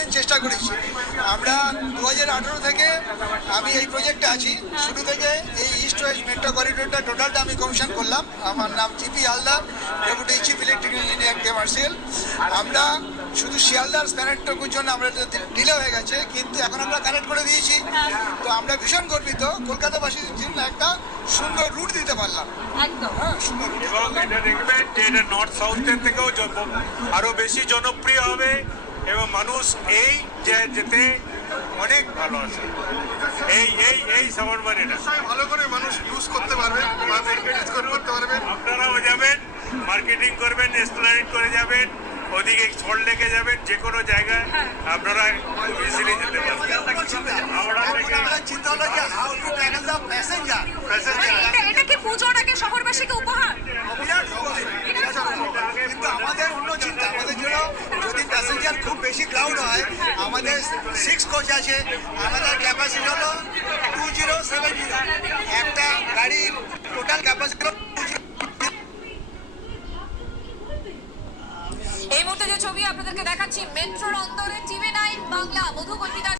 এতদিন চেষ্টা করেছি। আমরা 2018 থেকে আমি এই প্রজেক্টে আছি। শুরু থেকে এই ইস্ট ওয়েস্ট মেট্রো করিডোরটা টোটালটা আমি কমিশন করলাম। আমার নাম GP Haldar, deputy chief electrical engineer commercial. আমরা শুধু শিয়ালদার স্প্যানেটটুকুর জন্য আমরা ডিলে হয়ে গেছে, কিন্তু এখন আমরা কানেক্ট করে দিয়েছি। তো আমরা ভীষণ গর্বিত, কলকাতাবাসীর জন্য একটা সুন্দর রুট দিতে পারলাম। একদম। হ্যাঁ, সুন্দর রুট। এবং এটা দেখবেন যে এটা নর্থ সাউথের থেকেও আরো বেশি জনপ্রিয় হবে এবং মানুষ এই যে যেতে অনেক ভালোবাসে। এই সাবরমারিটা ভালো করে মানুষ ইউজ করতে পারবে, করতে পারবে। আপনারাও যাবেন, মার্কেটিং করবেন, এক্সপ্লেনেট করে যাবেন, ওদিকে সল্ট লেকে যাবেন, যে কোনো জায়গায় আপনারা খুব ইজিলি যেতে পারবেন। হাওড়া থেকে চিন্তা হলো যে how to tackle the passenger. এটা কি পুজোর আগে শহরবাসীকে উপহার? কিন্তু আমাদের অন্য চিন্তা, আমাদের জন্য যদি প্যাসেঞ্জার খুব বেশি ক্রাউড হয়, আমাদের 6 কোচ আছে, আমাদের ক্যাপাসিটি হলো 2070। একটা গাড়ির টোটাল ক্যাপাসিটি এই মুহূর্তে যে ছবি আপনাদেরকে দেখাচ্ছি, মেট্রোর অন্তরে টিভি9 বাংলা মধুকন্যা